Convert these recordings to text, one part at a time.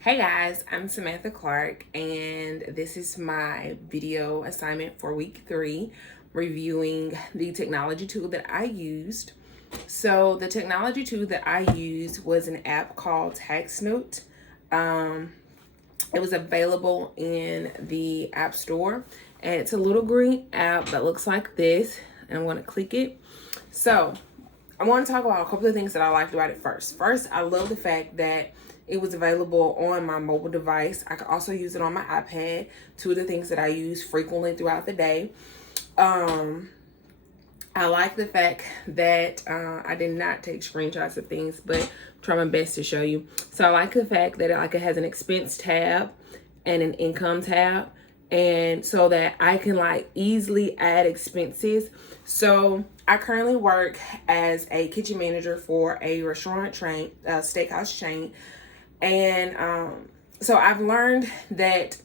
Hey guys, I'm Samantha Clark, and this is my video assignment for week 3, reviewing the technology tool that I used. So, the technology tool that I used was an app called TaxNote. It was available in the App Store, and it's a little green app that looks like this. And I'm going to click it. So, I want to talk about a couple of things that I liked about it first. First, I love the fact that it was available on my mobile device. I could also use it on my iPad. Two of the things that I use frequently throughout the day. I like the fact that I did not take screenshots of things, but try my best to show you. So I like the fact that it has an expense tab and an income tab, and so that I can easily add expenses. So I currently work as a kitchen manager for a restaurant chain, steakhouse chain, and so I've learned that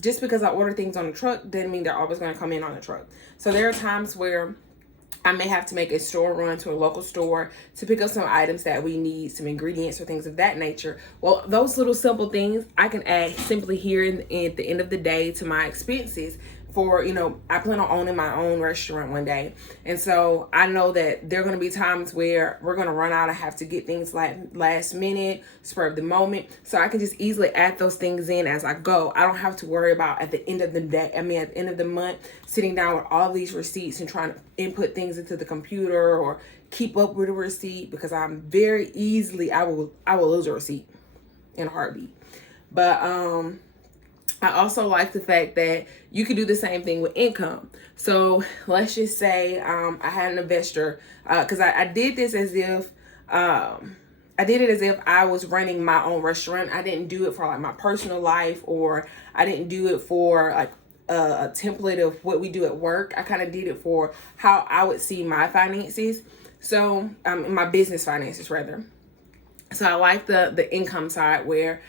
just because I order things on the truck doesn't mean they're always going to come in on the truck. So there are times where I may have to make a store run to a local store to pick up some items that we need, some ingredients or things of that nature. Well, those little simple things I can add simply here at the end of the day to my expenses. For, I plan on owning my own restaurant one day. And so I know that there are going to be times where we're going to run out and have to get things like last minute, spur of the moment. So I can just easily add those things in as I go. I don't have to worry about at the end of the day, at the end of the month, sitting down with all these receipts and trying to input things into the computer or keep up with a receipt, because I'm very easily, I will lose a receipt in a heartbeat. But, I also like the fact that you can do the same thing with income. So let's just say I had an investor, because I did this as if I was running my own restaurant. I didn't do it for my personal life, or I didn't do it for a template of what we do at work. I kind of did it for how I would see my finances. So my business finances rather. So I like the income side where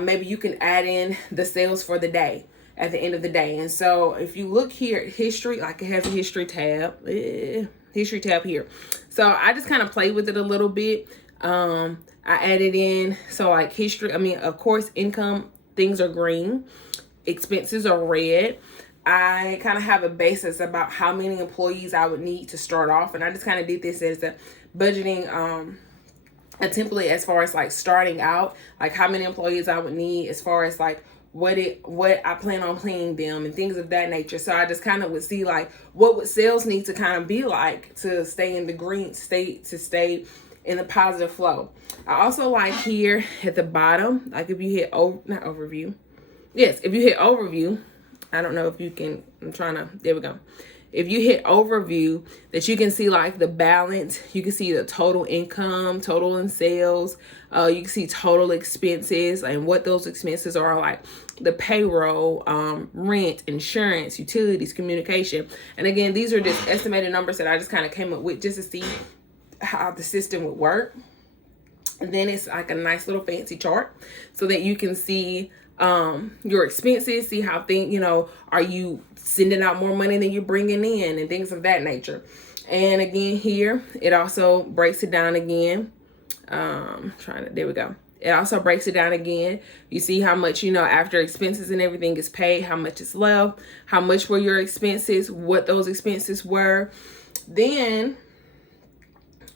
maybe you can add in the sales for the day at the end of the day. And so if you look here at history, it has a history tab here. So I just kind of play with it a little bit. I added in, so history, of course, income, things are green, expenses are red. I kind of have a basis about how many employees I would need to start off. And I just kind of did this as a budgeting, a template as far as starting out, how many employees I would need, as far as what I plan on paying them and things of that nature. So I just kind of would see what would sales need to kind of be to stay in the green state, to stay in the positive flow. I also like here at the bottom, if you hit not overview. Yes, if you hit overview, I don't know if you can, there we go. If you hit overview, that you can see the balance, you can see the total income, total in sales, you can see total expenses and what those expenses are, the payroll, rent, insurance, utilities, communication. And again, these are just estimated numbers that I just kind of came up with just to see how the system would work. And then it's a nice little fancy chart so that you can see your expenses, see how are you sending out more money than you're bringing in and things of that nature. And again, here it also breaks it down again. There we go. It also breaks it down again. You see how much, after expenses and everything is paid, how much is left, how much were your expenses, what those expenses were. Then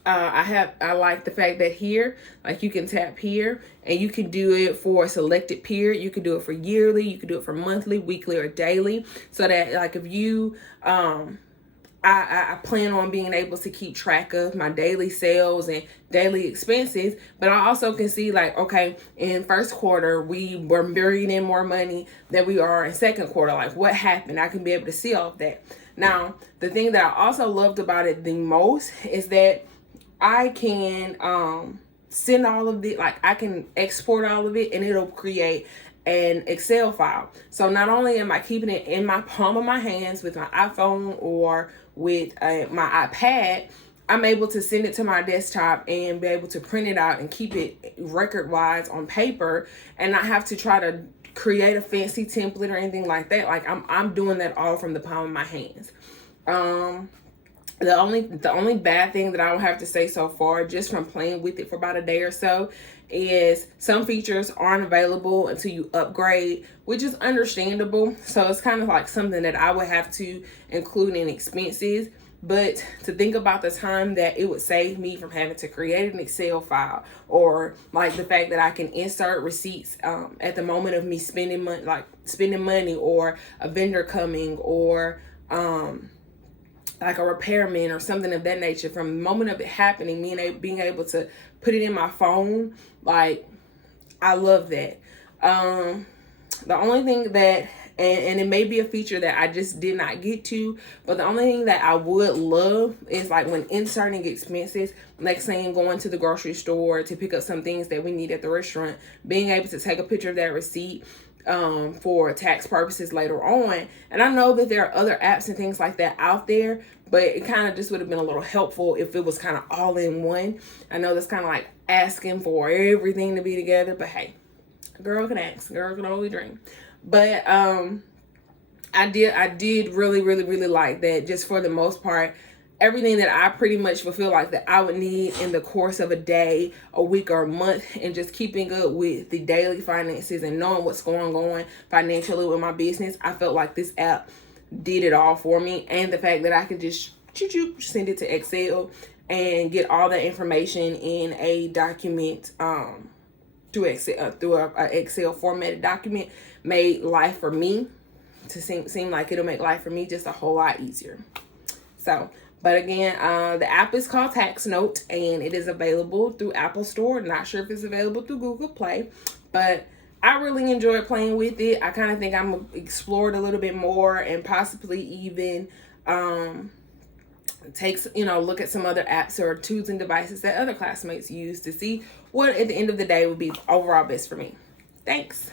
I like the fact that here, you can tap here and you can do it for a selected period. You can do it for yearly, you can do it for monthly, weekly, or daily. So that if you, I plan on being able to keep track of my daily sales and daily expenses, but I also can see okay, in first quarter, we were bringing in more money than we are in second quarter. What happened? I can be able to see all of that. Now, the thing that I also loved about it the most is that I can send all of it, I can export all of it and it'll create an Excel file. So not only am I keeping it in my palm of my hands with my iPhone or with my iPad, I'm able to send it to my desktop and be able to print it out and keep it record-wise on paper and not have to try to create a fancy template or anything like that. I'm doing that all from the palm of my hands. The only bad thing that I would have to say so far, just from playing with it for about a day or so, is some features aren't available until you upgrade, which is understandable. So it's kind of like something that I would have to include in expenses. But to think about the time that it would save me from having to create an Excel file, or like the fact that I can insert receipts at the moment of me spending money, like spending money, or a vendor coming, or like a repairman or something of that nature, from the moment of it happening, being able to put it in my phone, like, I love that. The only thing that, and it may be a feature that I just did not get to, but the only thing that I would love is like when inserting expenses, like saying going to the grocery store to pick up some things that we need at the restaurant, being able to take a picture of that receipt for tax purposes later on. And I know that there are other apps and things like that out there, but it kind of just would have been a little helpful if it was kind of all in one. I know that's kind of like asking for everything to be together, but hey, girl can ask, girl can only dream. But I did really like that. Just for the most part, everything that I pretty much feel like that I would need in the course of a day, a week, or a month, and just keeping up with the daily finances and knowing what's going on financially with my business, I felt like this app did it all for me. And the fact that I could just send it to Excel and get all that information in a document through Excel, through a Excel formatted document, made life for me to seem like it'll make life for me just a whole lot easier. So, but again, the app is called TaxNote, and it is available through Apple Store. Not sure if it's available through Google Play, but I really enjoyed playing with it. I kind of think I'm gonna explore it a little bit more, and possibly even look at some other apps or tools and devices that other classmates use to see what at the end of the day would be overall best for me. Thanks.